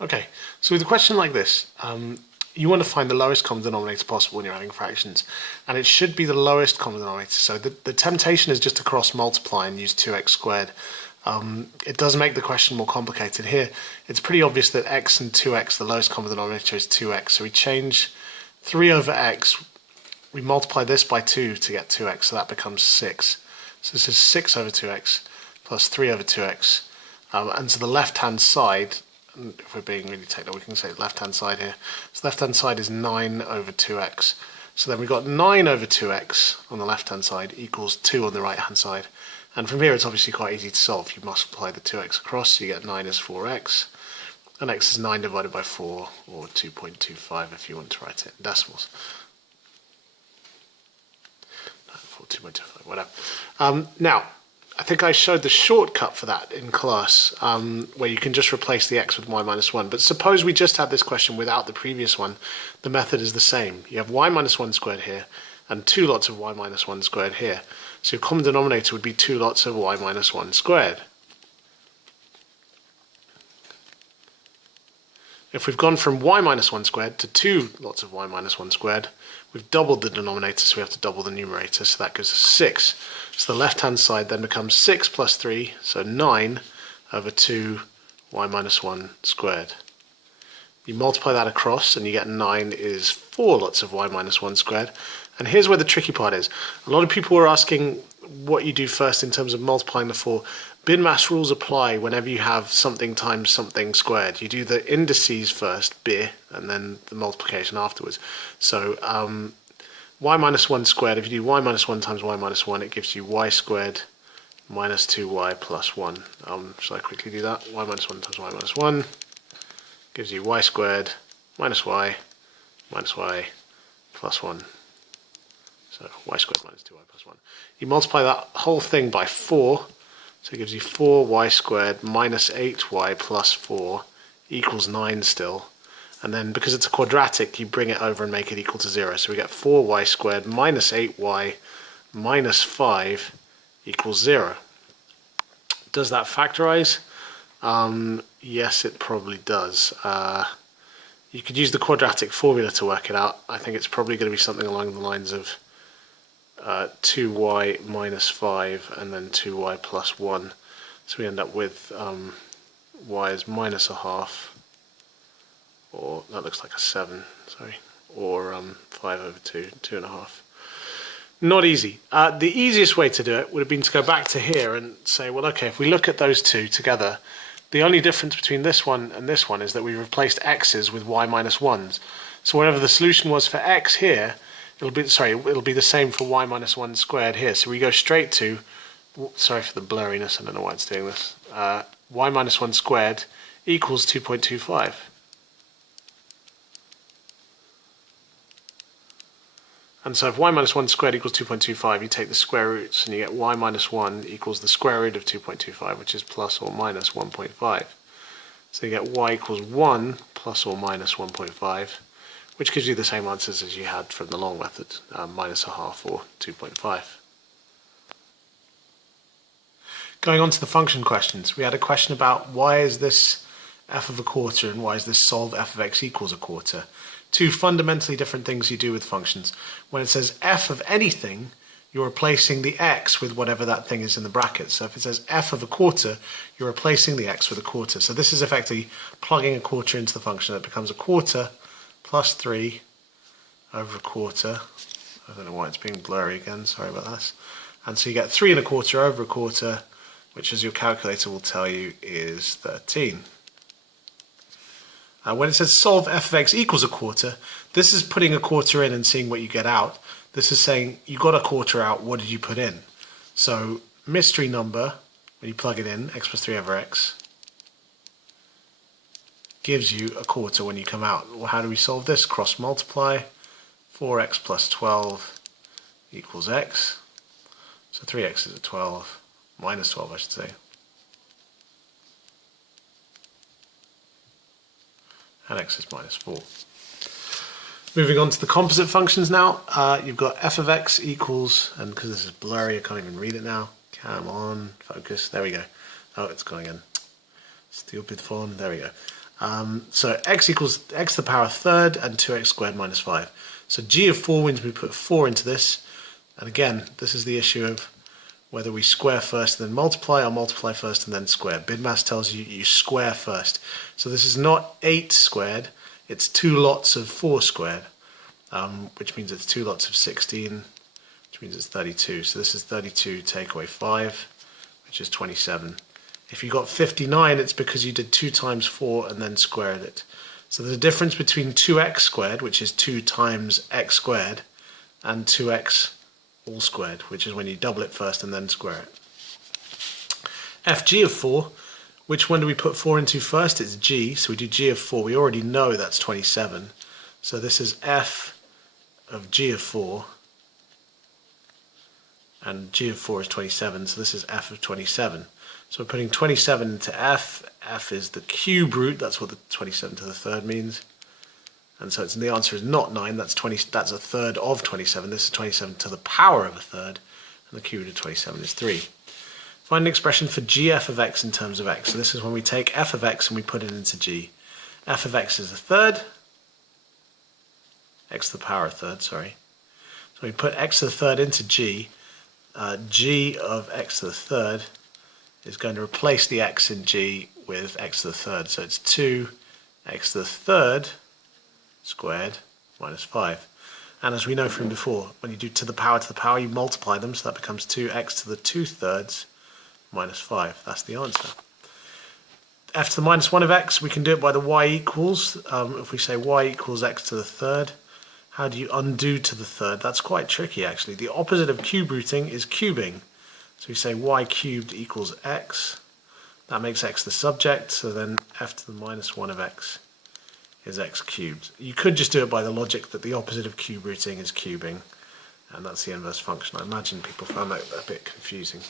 Okay, so with a question like this, you want to find the lowest common denominator possible when you're adding fractions, and it should be the lowest common denominator. So the temptation is just to cross multiply and use 2x squared. It does make the question more complicated. Here, it's pretty obvious that x and 2x, the lowest common denominator is 2x. So we change 3 over x, we multiply this by 2 to get 2x, so that becomes 6. So this is 6 over 2x plus 3 over 2x. And to the left-hand side, if we're being really technical, we can say left-hand side here. So left-hand side is 9 over 2x. So then we've got 9 over 2x on the left-hand side equals 2 on the right-hand side. And from here it's obviously quite easy to solve. You multiply the 2x across, so you get 9 is 4x. And x is 9 divided by 4, or 2.25 if you want to write it in decimals. 2.25, whatever. Now, I think I showed the shortcut for that in class, where you can just replace the x with y minus 1. But suppose we just had this question without the previous one. The method is the same. You have y minus 1 squared here, and 2 lots of y minus 1 squared here. So your common denominator would be 2 lots of y minus 1 squared. If we've gone from y minus 1 squared to 2 lots of y minus 1 squared, we've doubled the denominator, so we have to double the numerator, so that gives us 6. So the left-hand side then becomes 6 plus 3, so 9 over 2 y minus 1 squared. You multiply that across, and you get 9 is 4 lots of y minus 1 squared. And here's where the tricky part is. A lot of people were asking what you do first in terms of multiplying the 4. Bin mass rules apply whenever you have something times something squared. You do the indices first, b, and then the multiplication afterwards. So y minus 1 squared, if you do y minus 1 times y minus 1, it gives you y squared minus 2y plus 1. Shall I quickly do that? Y minus 1 times y minus 1 gives you y squared minus y plus 1. So y squared minus 2y plus 1. You multiply that whole thing by 4, so it gives you 4y squared minus 8y plus 4 equals 9 still. And then because it's a quadratic, you bring it over and make it equal to 0. So we get 4y squared minus 8y minus 5 equals 0. Does that factorize? Yes, it probably does. You could use the quadratic formula to work it out. I think it's probably going to be something along the lines of 2y minus 5 and then 2y plus 1. So we end up with y is minus a half, or that looks like a 7, sorry, or 5 over 2, 2.5. Not easy. The easiest way to do it would have been to go back to here and say, well, okay, if we look at those two together, the only difference between this one and this one is that we replaced x's with y minus 1s. So whatever the solution was for x here, it'll be the same for y minus 1 squared here. So we go straight to, sorry for the blurriness, I don't know why it's doing this, y minus 1 squared equals 2.25. And so if y minus 1 squared equals 2.25, you take the square roots and you get y minus 1 equals the square root of 2.25, which is plus or minus 1.5. So you get y equals 1 plus or minus 1.5, which gives you the same answers as you had from the long method, minus a half or 2.5. Going on to the function questions, we had a question about why is this f of a quarter and why is this solve f of x equals a quarter? Two fundamentally different things you do with functions. When it says f of anything, you're replacing the x with whatever that thing is in the bracket. So if it says f of a quarter, you're replacing the x with a quarter. So this is effectively plugging a quarter into the function. It becomes a quarter plus 3 over a quarter. I don't know why it's being blurry again, sorry about that. And so you get 3 1/4 over a quarter, which as your calculator will tell you is 13. When it says solve f of x equals a quarter, this is putting a quarter in and seeing what you get out. This is saying you got a quarter out, what did you put in? So mystery number, when you plug it in, x plus 3 over x, gives you a quarter when you come out. Well, how do we solve this? Cross multiply. 4x plus 12 equals x. So 3x is a 12, minus 12 I should say. And x is minus 4. Moving on to the composite functions now, you've got f of x equals, and because this is blurry I can't even read it now, come on, focus, there we go. Oh, it's gone again. Stupid phone, there we go. So x equals x to the power third and 2x squared minus 5. So g of 4 means we put 4 into this. And again, this is the issue of whether we square first and then multiply, or multiply first and then square. BIDMAS tells you you square first. So this is not 8 squared, it's 2 lots of 4 squared, which means it's 2 lots of 16, which means it's 32. So this is 32 take away 5, which is 27. If you got 59, it's because you did 2 times 4 and then squared it. So there's a difference between 2x squared, which is 2 times x squared, and 2x all squared, which is when you double it first and then square it. Fg of 4, which one do we put 4 into first? It's g, so we do g of 4. We already know that's 27. So this is f of g of 4, and g of 4 is 27, so this is f of 27. So we're putting 27 into f. F is the cube root, that's what the 27 to the third means. And so the answer is not 9, that's a third of 27. This is 27 to the power of a third, and the cube root of 27 is 3. Find an expression for gf of x in terms of x. So this is when we take f of x and we put it into g. F of x is a third, x to the power of a third, sorry. So we put x to the third into g. G of x to the third is going to replace the x in g with x to the third. So it's 2x to the third squared minus 5. And as we know from before, when you do to the power, you multiply them, so that becomes 2x to the 2/3 minus 5. That's the answer. F to the minus 1 of x, we can do it by the y equals. If we say y equals x to the third, how do you undo to the third? That's quite tricky actually. The opposite of cube rooting is cubing. So we say y cubed equals x. That makes x the subject, so then f to the minus 1 of x is x cubed. You could just do it by the logic that the opposite of cube rooting is cubing, and that's the inverse function. I imagine people found that a bit confusing.